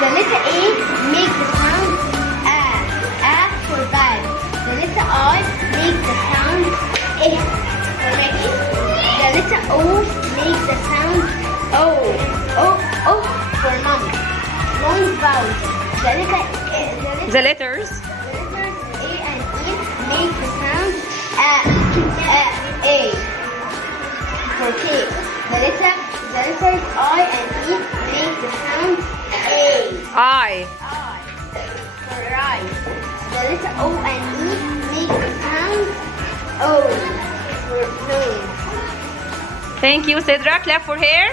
The letter A makes the sound A for bag. The letter I makes the sound I for Maggie. The letter O makes the sound O for mom. Long vowels. The letters A and E make the sound A for cake. The letters I and E make the sound I. For rice. The letter O and E make the sound O for nose. Thank you, Sidra. Clap for hair.